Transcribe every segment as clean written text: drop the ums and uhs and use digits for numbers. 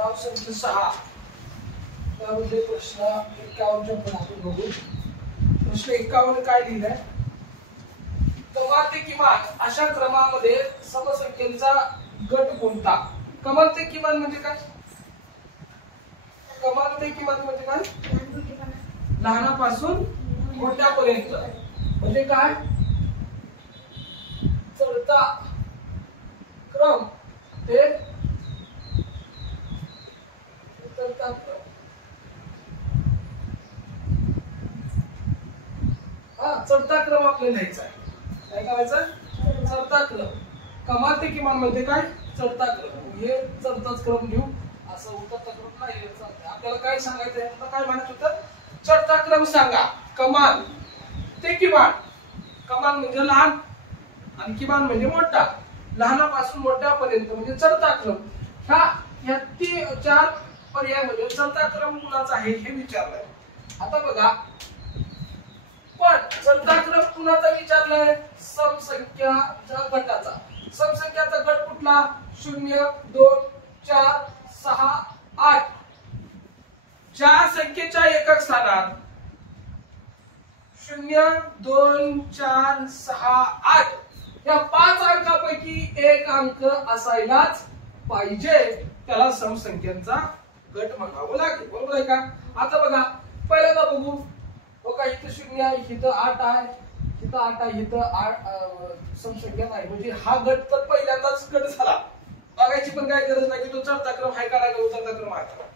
सराव संच 6 त्यामध्ये प्रश्न 51 पण आपण बघू. प्रश्न 51 काय लिहिलंय? कमाल ते किमान अशा क्रमामध्ये समसंख्यांचा गट कोणता? कमाल ते किमान म्हणजे काय? कमाल ते किमान म्हणजे काय? लहानापासून मोठ्यापर्यंत म्हणजे काय? चढता क्रम ते उतरता क्रम. चढता क्रम आपल्याला लिहायचा आहे. काय करायचं? चढता क्रम. कमाल ते किमान म्हणजे काय? चढता क्रम. हे चढताच क्रम लिहू, असं उतरता क्रम नाही. आपल्याला काय सांगायचंय? काय म्हणायचं होतं? चढता क्रम सांगा. कमाल ते किमान. कमाल म्हणजे लहान आणि किमान म्हणजे मोठा. लहानापासून मोठ्यापर्यंत म्हणजे चढता क्रम. ह्या 4 पर्यायामध्ये चढता क्रम कुणाचा आहे हे विचारलंय. आता बघा, पण चढता क्रम कुणाचा विचारलाय? समसंख्याच्या गटाचा. समसंख्याचा गट कुठला? 0 2 4 6 8. ज्या संख्येच्या एकक स्थानात 0 2 4 6 8 या 5 अंकापैकी एक अंक असायलाच पाहिजे, त्याला समसंख्यांचा गट म्हणावं लागेल. बरोबर आहे का? आता बघा, पहिल्यांदा बघू. बघा, इथं 0 आहे, इथं 8 आहे, इथं 8 आहे, इथं 8 समसंख्या नाही. म्हणजे हा गट तर पहिल्यांदाच गट झाला. बघायची पण काय गरज नाही की तो चढता क्रम आहे का नाही, उतरता क्रम आहे का.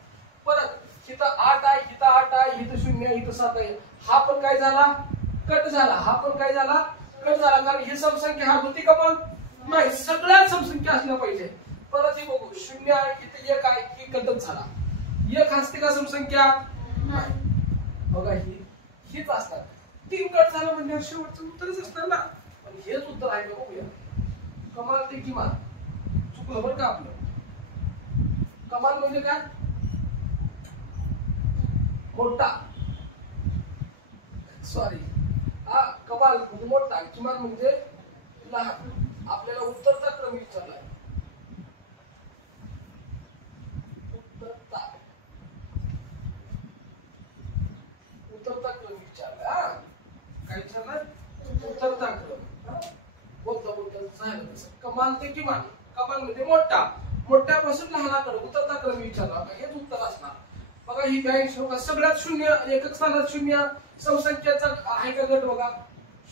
परत इथं 8 आहे, इथं 8 आहे, इथं 0 आहे, इथं 7 आहे. हा पण काय झाला? कट झाला. हा पण काय झाला? कट झाला. कारण ही समसंख्या हा होती का पण नाही. सगळ्या समसंख्या असल्या पाहिजे. परत हे बघू, 0 आहे, इथे 1 आहे, ही कटच झाला. 1 असते का समसंख्या? नाही. बघा, हीच असतात. 3 कट झालं म्हणजे शेवटचं उत्तरच असणार ना. पण हेच उत्तर आहे का बघूया. कमाल ते किमान. चुकलं बरं का आपलं. कमाल म्हणजे काय? मोठा. सॉरी, कमाल म्हणजे मोठा, किमान म्हणजे लहान. आपल्याला उत्तरचा क्रम विचारलाय. उतरता क्रम विचारलाय. काय विचारलाय? उतरता क्रम. बोलता झालं तसं. कमाल ते किमान. कमाल म्हणजे मोठा, मोठ्यापासून लहानाकडे उतरता क्रम विचारला. हेच उत्तर असणार. बघा, ही 82 सगळ्यात 0 एकक स्थानात 0 समसंख्याचा आहे का गट? बघा,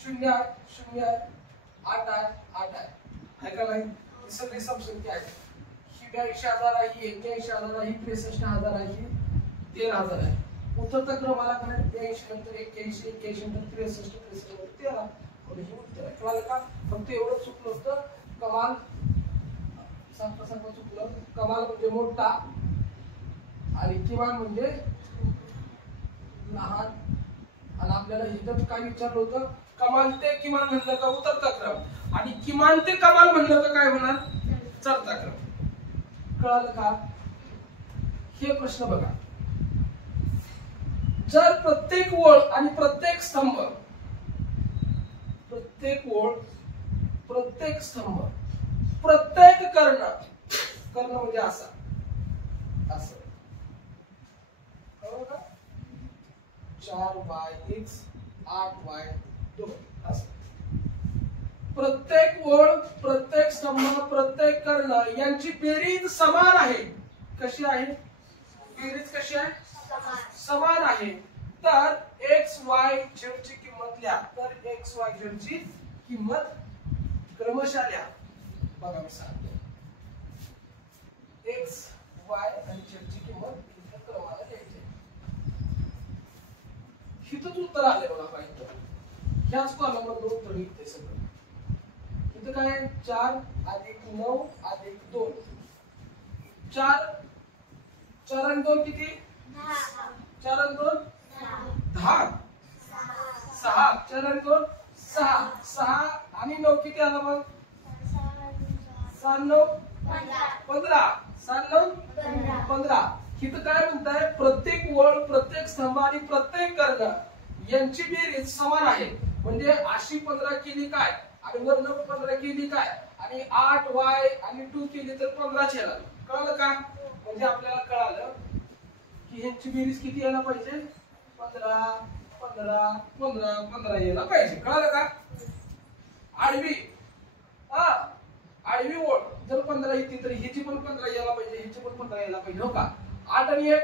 0 आहे, 0 आहे, 8 आहे, 8 आहे. आहे का नाही? ही सगळी समसंख्या आहे. ही 82,000 आहे, ही 81,000 आहे, ही 63,000 आहे, ही 13,000 आहे. उतरता क्रम आला का नाही? 82 नंतर 81, 81 नंतर 63, 63 नंतर 13. हे उत्तर आहे. कळालं का? फक्त एवढं चुकलं होतं. कमाल सांगता चुकलं. कमाल म्हणजे मोठा आणि किमान म्हणजे लहान. आणि आपल्याला इथं काय विचारलं होतं? कमाल ते किमान म्हणलं का उतरता क्रम, आणि किमान ते कमाल म्हणलं का काय होणार? चढता क्रम. कळालं का? हे प्रश्न बघा. जर प्रत्येक ओळ आणि प्रत्येक स्तंभ, प्रत्येक ओळ, प्रत्येक स्तंभ, प्रत्येक कर्ण, कर्ण म्हणजे असा, असं 4y(x) 8y(2) असं. प्रत्येक ओळ, प्रत्येक स्तंभ, प्रत्येक कर्ण यांची बेरीज समान आहे. कशी आहे? बेरीज कशी आहे? समान आहे. तर x y z ची किंमत लिहा. तर x y z ची किंमत क्रमशः लिहा. बघा, मी सांगतो. x y आणि z ची किंमत क्रमाने लिहायची. इथंच उत्तर आले बघा. पाहिजे ह्याच कॉलम मध्ये उत्तर निघते सगळं. इथं काय? 4 + 9 + 2. 4 आणि 2 किती? 4 आणि 2 10. 6. 4 आणि 2 6. 6 आणि 9 किती आला मग? 6 9 15. 6 9 15. इथं काय म्हणताय? प्रत्येक ओळ, प्रत्येक स्तंभ आणि प्रत्येक कर्ण यांची बेरीज समान आहे. म्हणजे अशी 15 केली काय आणि वर्ण 15 केली काय आणि 8y आणि 2 केली तर 15 येणार. कळलं का? म्हणजे आपल्याला कळालं की ह्यांची बेरीज किती यायला पाहिजे 15 15 15 15 यायला पाहिजे. कळालं का? आडवी आडवी ओळ जर 15 येते तर ह्याची पण 15 यायला पाहिजे, ह्याची पण 15 यायला पाहिजे. हो का? 8 आणि 1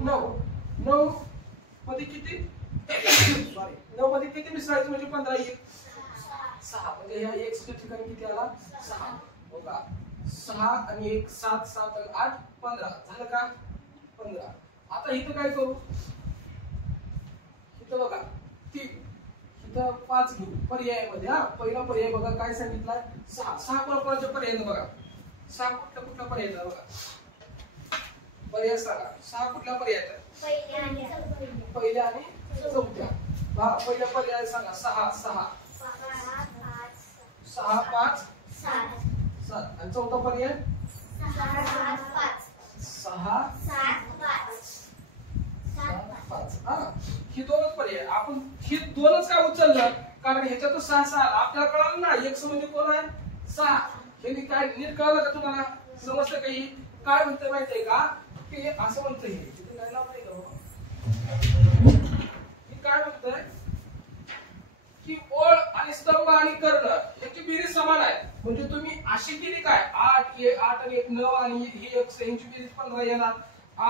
9 9 मध्ये किती सॉरी 9 मध्ये किती मिसळायचं म्हणजे 15 येईल 6 म्हणजे ह्या x च्या ठिकाणी किती आला 6. हो का? 6 आणि 1 7 7 आणि 8 15 झालं का 15. आता इथं काय करू इथं बघा 3 इथं 5 घेऊ पर्यायामध्ये. पहिला पर्याय बघा काय सांगितलाय 6 6 कोणकोणचे पर्याय बघा 6 कुठला पर्याय बघा पर्याय सांगा 6 कुठला पर्याय पहिल्या आणि चौथ्या. पहिला पर्याय सांगा 6 6 6 5 7 आणि चौथा पर्याय 6 7 ही दोनच पर्याय. आपण ही दोनच काय उचललं कारण ह्याच्यात 6 6 आपल्याला कळालं ना x म्हणजे कोण आहे 6. हे काय नीट कळलं का तुम्हाला समजतं काही काय म्हणते माहितीये का की असं म्हणतंय हे काय म्हणतंय की ओळ आणि स्तंभ आणि कर्ण याची बेरीज समान आहे. म्हणजे तुम्ही अशी केली काय 8 आणि 1 9 आणि ही x यांची बेरीज 15 येणार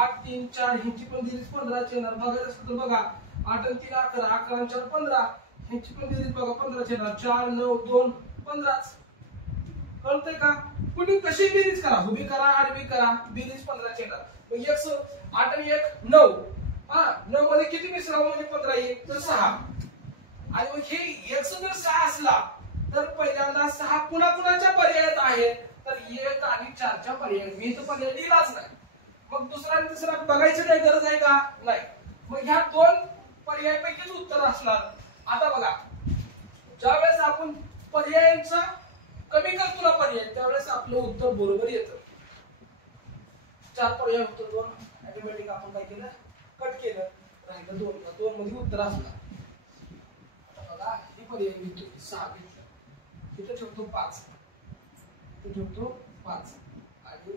8 3 4 ह्यांची पण बेरीज 15 येणार. बघायचं असेल तर बघा 8 आणि 3 11 11 आणि 4 15 ह्यांची पण बेरीज बघा 15 येणार 4 9 2 15. कळतंय का? कुणी कशी बेरीज करा उभी करा आडवी करा बेरीज 15 येणार. मग x 8 आणि 1 9 9 मध्ये किती मिसळावं म्हणजे 15 येईल तर 6. आणि मग हे x जर 6 असला तर पहिल्यांदा 6 कुणाच्या पर्यायात आहे तर 1 आणि 4 च्या पर्यायात. मी तर पर्याय दिलाच नाही. मग दुसरा आणि तिसरा बघायचं काही गरज आहे का नाही. मग ह्या दोन पर्यायापैकीच उत्तर असणार. आता बघा ज्यावेळेस आपण पर्यायांचा कमी करतो ना पर्याय त्यावेळेस आपलं उत्तर बरोबर येतं. 4 पर्याय होतं 2 ऑटोमॅटिक आपण काय केलं कट केलं राहिलं 2 2 मध्ये उत्तर असणार. आता बघा हे पर्याय घेतो 6 घेतलं इथं ठेवतो 5 इथं ठेवतो 5 आणि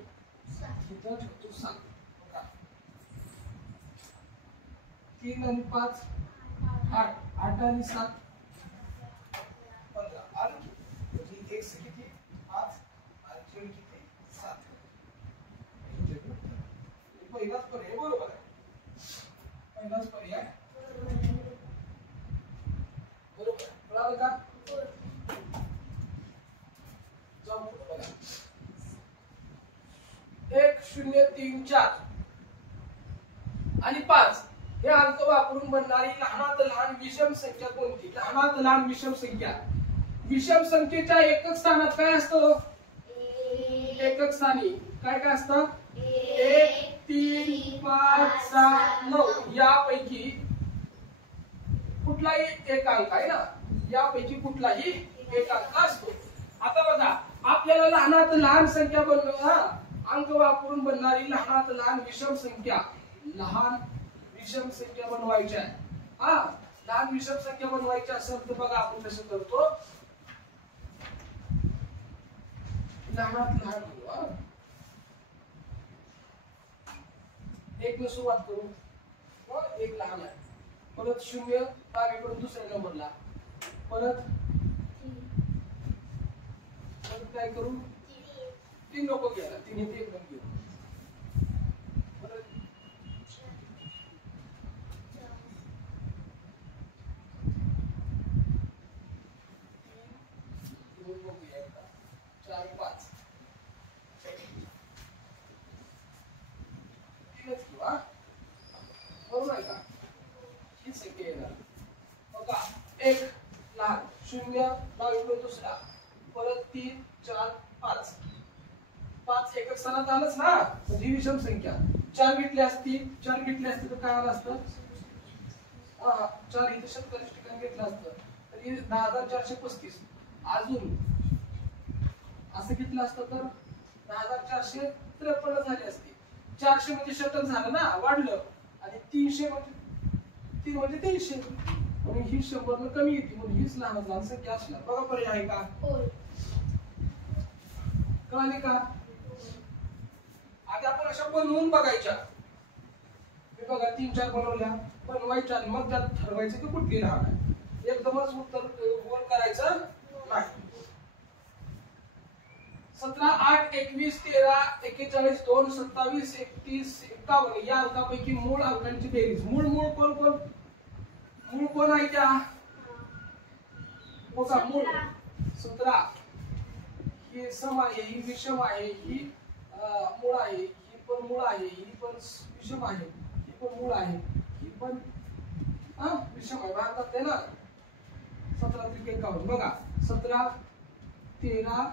इथं ठेवतो 7. 3 आणि 5 8 8 आणि 7 15 आणि म्हणजे x किती 5 आणि z किती 7. पहिलाच पर्याय बरोबर आहे. पहिलाच पर्याय बरोबर आहे. कळालं का? जाऊ बघा 1 0 3 4 आणि 5 हे अंक वापरून बनणारी लहानात लहान विषम संख्या कोणती? लहानात लहान विषम संख्या. विषम संख्येच्या एकक स्थानात काय असतं? एकक स्थानी काय काय असतं? 1 3 5 7 9 यापैकी कुठलाही एक अंक आहे ना यापैकी कुठलाही एक अंक असतो. आता बघा आपल्याला लहानात लहान संख्या अंक वापरून बनणारी लहानात लहान विषम संख्या लहान विषम संख्या बनवायची आहे. लहान विषम संख्या बनवायची असेल तर बघा आपण कसं करतो लहानात लहान एक ने सुरुवात करू. एक लहान आहे परत 0 डावीकडून दुसऱ्या नंबरला परत काय करू 3 नको घ्यायला 3 इथे एकदम घेऊ. एक लहान 0 डावीकडून दुसरा परत 3 4 5 5 एकक स्थानात आलंच ना ही विषम संख्या. 4 घेतली असती 4 घेतली असती तर काय आलं असतं 4 इथे शतकाच्या ठिकाणी घेतलं असतं तरी 10435. अजून असं घेतलं असतं तर 10453 झाली असती. 400 म्हणजे शतक झालं ना वाढलं आणि 300 म्हणजे 3 म्हणजे 300 आणि ही 100 न कमी येते म्हणून हीच लहान लहान संख्या असणार. बघा पर्याय आहे का? कळाली का? आता आपण अशा बनवून बघायच्या. हे बघा 3-4 बनवल्या, बनवायच्या आणि मग त्यात ठरवायचं की कुठली लहान आहे. एकदमच उत्तर गोल करायचं नाही. 17, 8, 21, 13, 41, 2, 27, 31, 51 या अंकापैकी मूळ अंकांची बेरीज. मूळ मूळ कोण कोण? मूळ कोण आहे त्या? बघा मूळ 17 ही सम आहे, ही विषम आहे, ही मूळ आहे, ही पण मूळ आहे, ही पण विषम आहे, ही पण मूळ आहे, ही पण विषम आहे. भारतात आहे ना 17 त्रिक 51. बघा 17, 13,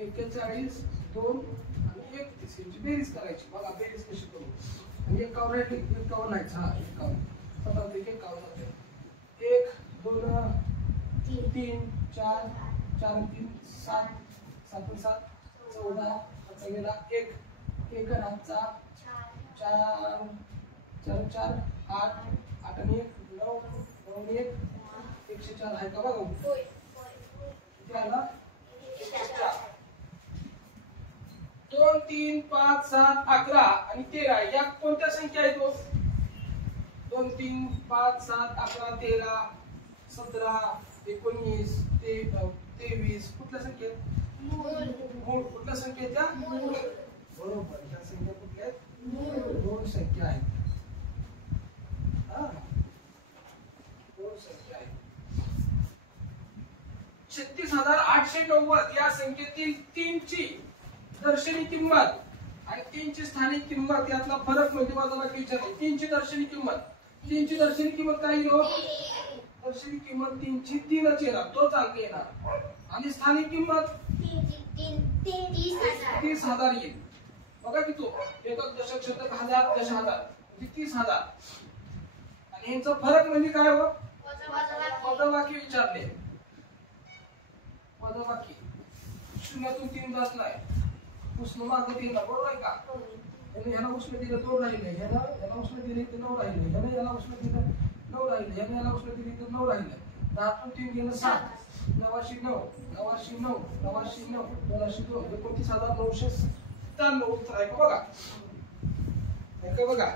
41, 2 आणि 31 यांची बेरीज करायची. बघा बेरीज कशी करू. आणि 51 राहिली, 51 नाही. हा 51 17 त्रिक 51 होते. 1 2 3 4 4 3 7 7 7 14 आता गेला 1 1 हातचा 4 4 4 8 8 आणि 1 9 9 आणि 1 104 आहे का बघा. किती आला? 104. 2 3 5 7 11 आणि 13 या कोणत्या संख्या आहेत? 2 3 5 7 11 13 17 19 23 कुठल्या संख्या आहेत? मूळ. कुठल्या संख्या आहेत त्या? बरोबर. ह्या संख्या कुठल्या आहेत? मूळ संख्या आहेत. मूळ संख्या आहेत. 36,890 या संख्येतील 3 ची दर्शनी किंमत आणि 3 ची स्थानिक किंमत यातला फरक म्हणजे वजाबाकी विचारले. 3 ची दर्शनी किंमत. 3 ची दर्शनी किंमत काय येईल? दर्शनी किंमत 3 ची 3च येणार, तोच अंक येणार. आणि स्थानिक किंमत 30,000 येईल. बघा की तो एकक दशक शतक हजार दशहजार म्हणजे 30,000. आणि यांचा फरक म्हणजे काय हो? वजाबाकी विचारले. वजाबाकी शून्यातून 3 जात नाही. उष्ण मागं 3 बरोबर आहे का? ह्याला उष्ण दिलं 2 राहिले, ह्याला उष्ण दिले तर 9 राहिले, ह्याला उष्ण दिलं 9 राहिले, ह्याला उष्ण दिली तर 9 राहिले. 10तून 3 गेलं 7. 9,900 9,900 9,900 12,2 29,997 उत्तर आहे का बघा. आहे का बघा.